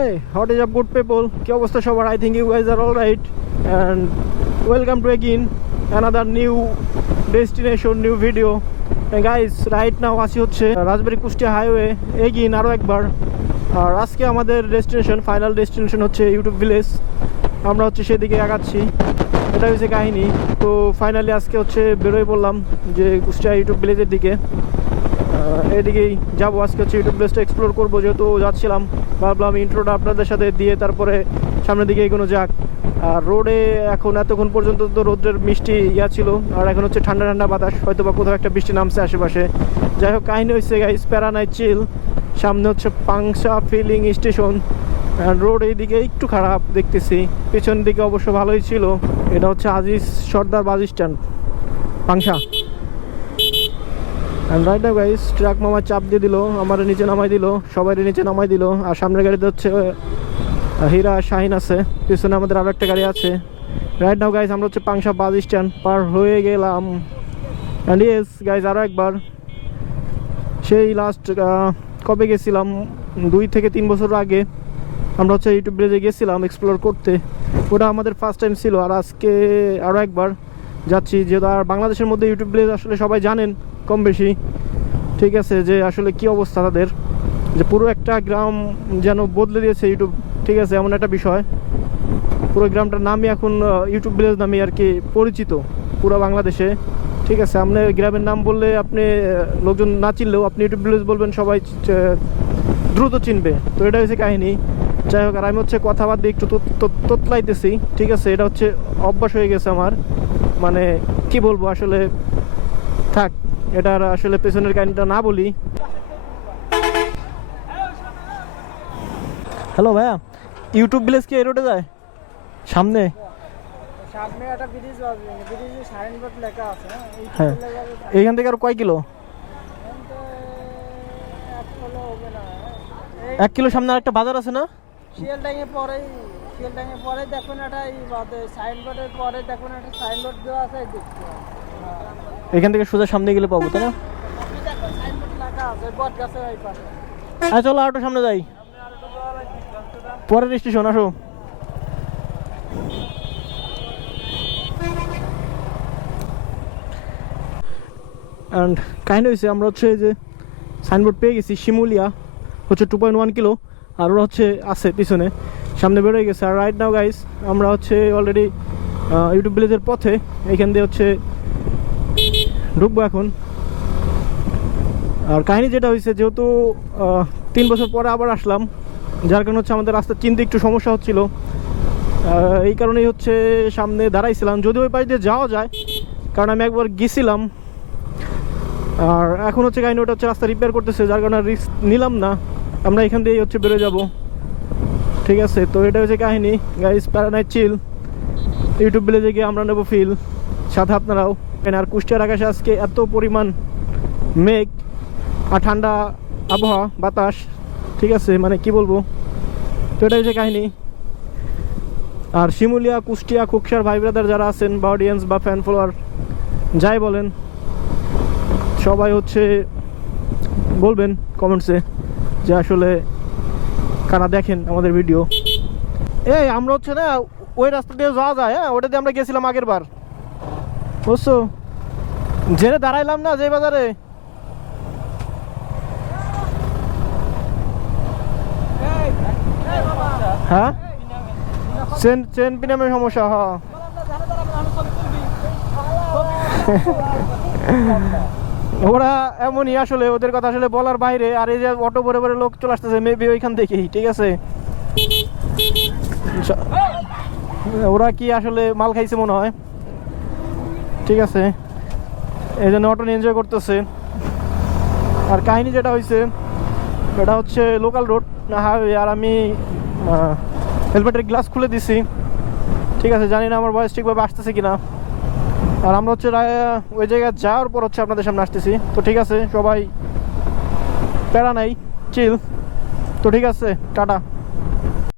Hey, what is up good people? কি অবস্থা সবার? I think you guys are all right and welcome to again another new destination, new video. And guys, right now আসি হচ্ছে রাজবাড়ী Kushtia highway এগিন আরও একবার। আর আজকে আমাদের ডেস্টিনেশন, ফাইনাল ডেস্টিনেশন হচ্ছে ইউটিউব ভিলেজ। আমরা হচ্ছে সেদিকে আগাচ্ছি, এটা হচ্ছে কাহিনী। তো ফাইনালি আজকে হচ্ছে বেরোয় পড়লাম যে কুষ্টিয়া ইউটিউব ভিলেজের দিকে। এদিকেই যাবো আজকে, হচ্ছে ইউটিউব প্লেসটা এক্সপ্লোর করবো। যেহেতু যাচ্ছিলাম ভাবলাম ইন্ট্রোটা আপনাদের সাথে দিয়ে তারপরে সামনের দিকে এগোনো যাক। আর রোডে এখন এতক্ষণ পর্যন্ত তো রোদের মিষ্টি ছিল, আর এখন হচ্ছে ঠান্ডা ঠান্ডা বাতাস, হয়তো বা কোথাও একটা বৃষ্টি নামছে আশেপাশে। যাই হোক, কাহিনী হচ্ছে গাইস প্যারা নাই, চিল। সামনে হচ্ছে পাংশা ফিলিং স্টেশন, রোড এইদিকে একটু খারাপ দেখতেছি, পেছন দিকে অবশ্য ভালোই ছিল। এটা হচ্ছে Aziz Sardar bus stand Pangsha. Right now guys, truck মামা চাপ দিয়ে দিল, আমার নিচে নামাই দিল, সবাই নিচে নামাই দিল। আর সামনের গাড়িতে হচ্ছে হীরা শাহিন আছে, পিছনে আমাদের আরও একটা গাড়ি আছে। রাইট নাও গাইস, আমরা হচ্ছে পাংশা বাস স্ট্যান্ড পার হয়ে গেলাম। অ্যান্ড ইয়েস গাইস, আরও একবার সেই লাস্ট কবে গেছিলাম, 2 থেকে 3 বছর আগে আমরা হচ্ছে ইউটিউব ভিলেজে গেছিলাম এক্সপ্লোর করতে। ওটা আমাদের ফার্স্ট টাইম ছিল। আর আজকে আরও একবার যাচ্ছি, যেহেতু আর বাংলাদেশের মধ্যে ইউটিউব ভিলেজ আসলে সবাই জানেন কম বেশি, ঠিক আছে, যে আসলে কি অবস্থা তাদের, যে পুরো একটা গ্রাম যেন বদলে দিয়েছে ইউটিউব, ঠিক আছে, এমন একটা বিষয়। পুরো গ্রামটার নামই এখন ইউটিউব ভিলেজ নামে আর কি পরিচিত পুরো বাংলাদেশে, ঠিক আছে। আপনার গ্রামের নাম বললে আপনি লোকজন না চিনলেও আপনি ইউটিউব ভিলেজ বলবেন, সবাই দ্রুত চিনবে। তো এটা হচ্ছে কাহিনী। যাই হোক, আর আমি হচ্ছে কথা বাদ দিয়ে একটু তোতলাইতেছি, ঠিক আছে, এটা হচ্ছে অভ্যাস হয়ে গেছে আমার, মানে কি বলবো আসলে, থাক এটার আসলে পেছনের কাহিনীটা না বলি। হ্যালো ভাইয়া, ইউটিউব ভিলেজ কি এই রোডে যায়? সামনে একটা ব্রিজ আছে, ব্রিজে সাইনবোর্ড লেখা আছে। হ্যাঁ, এইখান থেকে আর কয় কিলো? 1 কিলো সামনে আরেকটা বাজার আছে না? শিয়ালডাঙ্গে পরে দেখুন একটা সাইনবোর্ডের পরে দেখুন একটা সাইনবোর্ড দেওয়া আছে, দেখতে এখান থেকে সোজা সামনে গেলে পাবো, তাই না? সাইনবোর্ড লেখা আছে বট গাছের এই পাশে। আচ্ছা চলো আরেকটু সামনে যাই, পরের স্টেশন আসো। অ্যান্ড কাহিনী হয়েছে, আমরা হচ্ছে যে সাইনবোর্ড পেয়ে গেছি, শিমুলিয়া হচ্ছে 2.1 কিলো, আর ওরা হচ্ছে আছে পিছনে, সামনে বেরোয় গেছে। আর রাইট নাও গাইস, আমরা হচ্ছে অলরেডি ইউটিউব ভিলেজের পথে, এইখান দিয়ে হচ্ছে ঢুকবো এখন। আর কাহিনী যেটা হয়েছে, যেহেতু 3 বছর পরে আবার আসলাম, যার কারণে হচ্ছে আমাদের রাস্তা চিনতে একটু সমস্যা হচ্ছিল। এই কারণেই হচ্ছে সামনে দাঁড়াইছিলাম, যদি ওই পাশ দিয়ে যাওয়া যায়, কারণ আমি একবার গেছিলাম। আর এখন হচ্ছে কাহিনী, ওটা হচ্ছে রাস্তা রিপেয়ার করতেছে, যার কারণে রিস্ক নিলাম না, আমরা এখান দিয়েই হচ্ছে বেরোয় যাব, ঠিক আছে। তো এটা হচ্ছে কাহিনী গাইস, প্যারানাইট চিল। ইউটিউব ভিলেজে গিয়ে আমরা নেবো ফিল, সাথে আপনারাও। আর কুষ্টিয়ার আকাশে আজকে এত পরিমাণ মেঘ আর ঠান্ডা আবহাওয়া, বাতাস, ঠিক আছে, মানে কি বলবো। তো এটা হচ্ছে কাহিনী। আর শিমুলিয়া, কুষ্টিয়া, খুকসার ভাই ব্রাদার যারা আছেন, বা অডিয়েন্স বা ফ্যান ফলোয়ার যাই বলেন, সবাই হচ্ছে বলবেন কমেন্টসে যে আসলে কারা দেখেন আমাদের ভিডিও। এই আমরা হচ্ছে না ওই রাস্তা দিয়ে যাওয়া যায়, হ্যাঁ, ওটা দিয়ে আমরা গেছিলাম আগের বার, বুঝছো, জেনে দাঁড়াইলাম না যে বাজারে। হ্যাঁ, চেন পিনামের সমস্যা, হ্যাঁ। ওরা এমনই আসলে, ওদের কথা আসলে বলার বাইরে। আর এই যে অটো ভরে ভরে লোক চলে আসতেছে, মেবি ওইখান থেকেই, ঠিক আছে। ওরা কি আসলে মাল খাইছে মনে হয়, ঠিক আছে, এই জন্য অটো এনজয় করতেছে। আর কাহিনী যেটা হয়েছে, এটা হচ্ছে লোকাল রোড না হাইওয়ে, আর আমি হেলমেটের গ্লাস খুলে দিছি, ঠিক আছে, জানি না আমার ভয়েস ঠিকভাবে আসতেছে কিনা। আর আমরা হচ্ছে ওই জায়গায় যাওয়ার পর হচ্ছে আপনাদের সামনে আসতেছি। তো ঠিক আছে, সবাই প্যারা নাই, চিল। তো ঠিক আছে, টাটা।